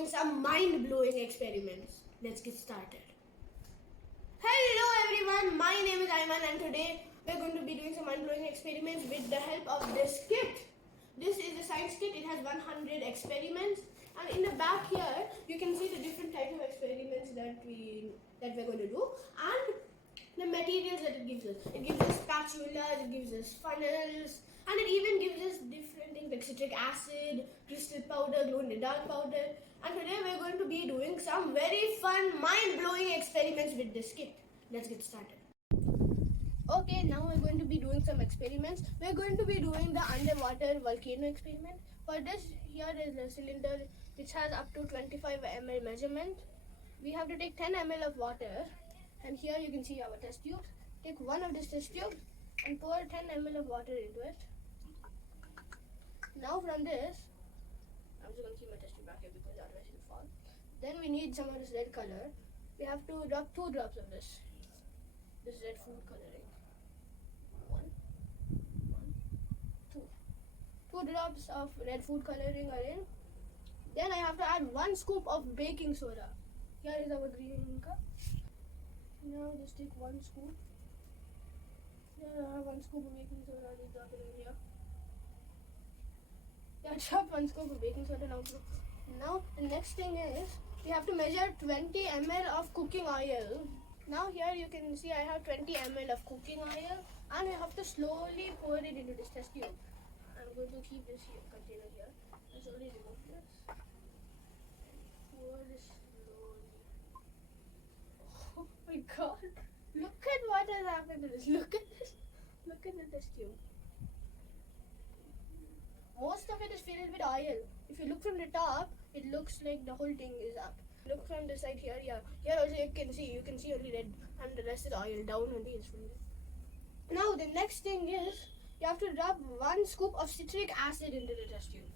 doing some mind-blowing experiments. Let's get started. Hello everyone, my name is Ayman and today we're going to be doing some mind-blowing experiments with the help of this kit. This is a science kit. It has 100 experiments, and in the back here you can see the different types of experiments that we're going to do and the materials that it gives us. It gives us spatulas, it gives us funnels, and it even gives us different things like citric acid, crystal powder, glow-in-the-dark powder. And today we're going to be doing some very fun, mind-blowing experiments with this kit. Let's get started. Okay, now we're going to be doing some experiments. We're going to be doing the underwater volcano experiment. For this, here is a cylinder which has up to 25 ml measurement. We have to take 10 ml of water, and here you can see our test tubes. Take one of this test tube and pour 10 ml of water into it. Now from this, I'm just going to keep my test tube back here because otherwise it will fall. Then we need some of this red color. We have to drop 2 drops of this red food coloring. 2 drops of red food coloring are in. Then I have to add 1 scoop of baking soda. Here is our green cup. Now just take 1 scoop. Here I have 1 scoop of baking soda. Just drop it in here. Yeah, drop 1 scoop of baking soda now. Now the next thing is we have to measure 20 ml of cooking oil. Now here you can see I have 20 ml of cooking oil, and we have to slowly pour it into this test tube. I'm going to keep this container here and slowly remove this. Pour this slowly. Oh my god! Look at what has happened to this. Look at this. Look at the test tube. Most of it is filled with oil. If you look from the top, it looks like the whole thing is up. Look from the side here, yeah. Here also you can see only red, and the rest is oil. Down only is full. Now the next thing is you have to drop 1 scoop of citric acid into the test tube.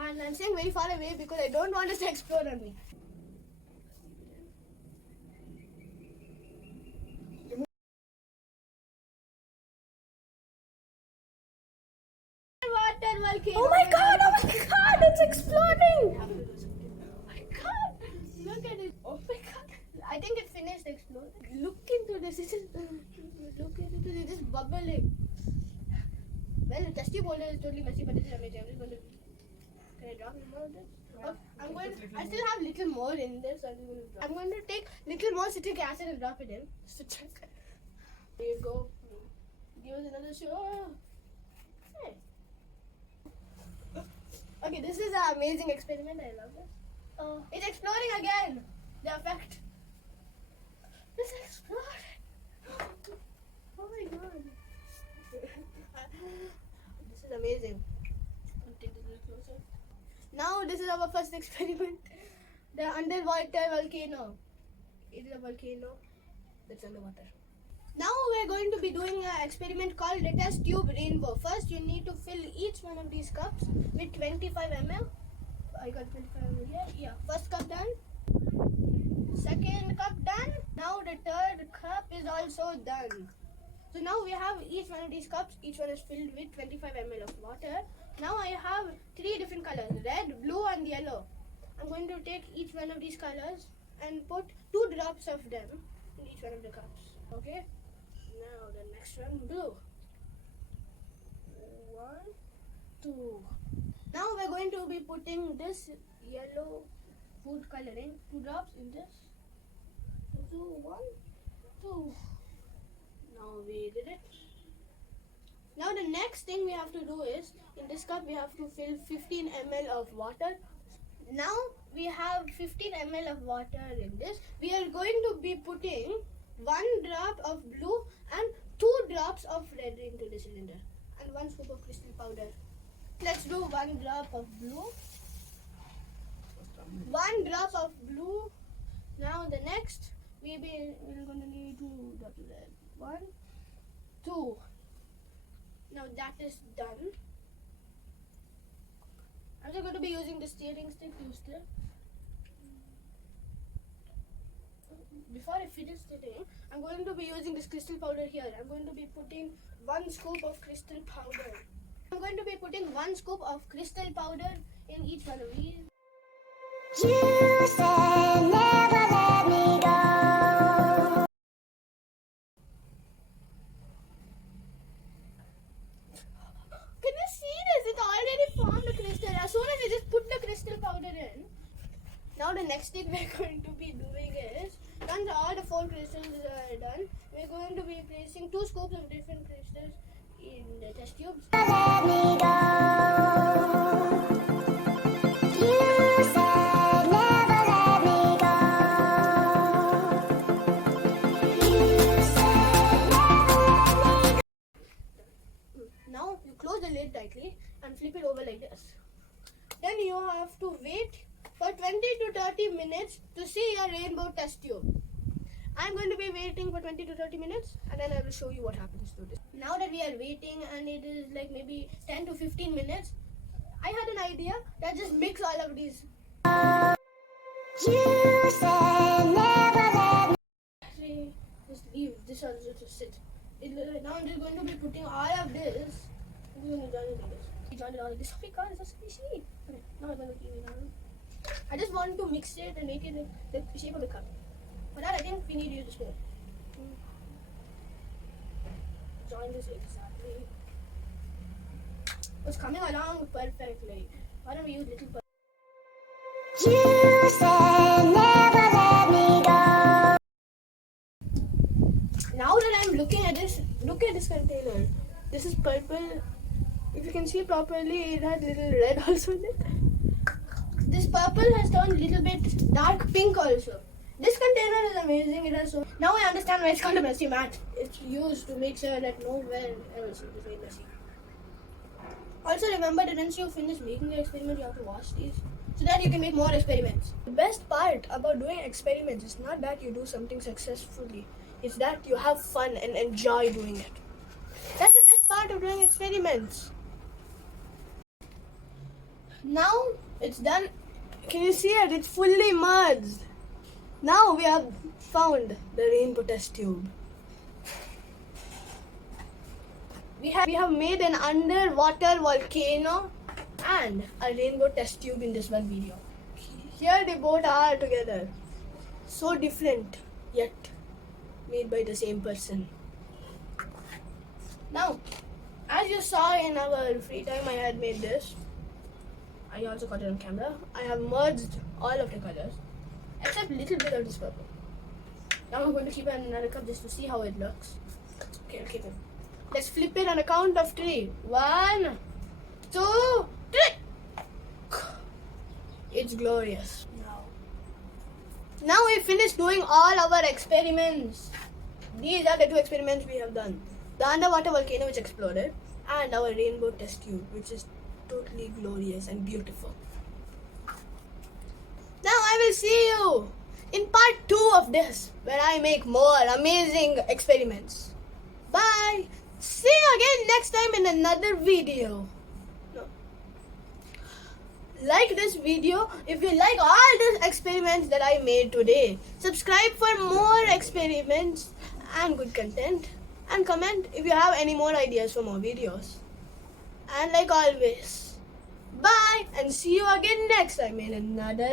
And I'm staying very far away because I don't want this to explode on me. Water volcano. Oh my god, it's exploding! Oh my god, look at it. Oh my god, I think it finished exploding. Look into this. Look into this. It is bubbling. Well, the test tube holder is totally messy, but this is amazing. I'm just going to. Can I drop more of this? Yeah. I still have little more in this, so I'm going to take little more citric acid and drop it in. Just to check. There you go. Give us another show. Hey. Okay, this is an amazing experiment. I love it. Oh, it's exploding again. The effect. It's exploding. Oh my god. This is amazing. I'll take this a little closer. Now this is our first experiment. The underwater volcano. It is a volcano that's underwater. Now we're going to be doing an experiment called the test tube rainbow. First you need to fill each one of these cups with 25 ml. I got 25 ml here. Yeah. First cup done. Second cup done. Now the third cup is also done. So now we have each one of these cups. Each one is filled with 25 ml of water. Now I have 3 different colors, red, blue and yellow. I'm going to take each one of these colors and put 2 drops of them in each one of the cups. Okay? Now the next one, blue. 1, 2. Now we're going to be putting this yellow food coloring, 2 drops in this. 2, 1, 2. Now we did it. Now the next thing we have to do is, in this cup we have to fill 15 ml of water. Now we have 15 ml of water in this. We are going to be putting 1 drop of blue and 2 drops of red into the cylinder. And 1 scoop of crystal powder. Let's do 1 drop of blue. 1 drop of blue. Now the next, we're going to need 2 drops of red. 1, 2. Now that is done. I'm just going to be using the steering stick to stir. Before I finish stirring, I'm going to be using this crystal powder here. I'm going to be putting 1 scoop of crystal powder. I'm going to be putting 1 scoop of crystal powder in each one of these. You said never let me go. Can you see this? It already formed a crystal. As soon as you just put the crystal powder in. Now the next thing we're going to be doing is, once all the 4 crystals are done, we're going to be placing 2 scoops of different crystals in the test tubes. Let me go. You said never let me go. You said never let me go. Now you close the lid tightly and flip it over like this. Then you have to wait for 20 to 30 minutes to see your rainbow test tube. I'm going to be waiting for 20 to 30 minutes and then I will show you what happens to this. Now that we are waiting and it is like maybe 10 to 15 minutes, I had an idea that just mix all of these. You said never let me Actually, just leave this also to sit. Now I'm just going to be putting all of this. I'm just going to join it like this. We joined it all like this. Oh my god, it's so squishy. Okay, now I'm going to keep it on. I just want to mix it and make it like the shape of a cup. For that, I think we need to use a spoon. Join this exactly. It's coming along perfectly. Why don't we use little? You said never let me go. Now that I'm looking at this, look at this container. This is purple. If you can see properly, it has little red also in it. This purple has turned a little bit dark pink also. This container is amazing. It has so. Now I understand why it's called a messy mat. It's used to make sure that nowhere else it is very messy. Also remember that once you finish making the experiment, you have to wash these so that you can make more experiments. The best part about doing experiments is not that you do something successfully. It's that you have fun and enjoy doing it. That's the best part of doing experiments. Now it's done. Can you see it? It's fully merged. Now we have found the rainbow test tube. We have made an underwater volcano and a rainbow test tube in this one video. Here they both are together. So different, yet made by the same person. Now, as you saw in our free time, I had made this. I also got it on camera. I have merged all of the colors except a little bit of this purple. Now I'm going to keep it in another cup just to see how it looks. Okay, I'll keep it. Let's flip it on a count of 3. 1, 2, 3. It's glorious. Now we finished doing all our experiments. These are the 2 experiments we have done. The underwater volcano which exploded and our rainbow test tube which is totally glorious and beautiful. Now I will see you in part 2 of this where I make more amazing experiments. Bye. See you again next time in another video. Like this video if you like all the experiments that I made today. Subscribe for more experiments and good content. And comment if you have any more ideas for more videos. And like always, bye and see you again next time in another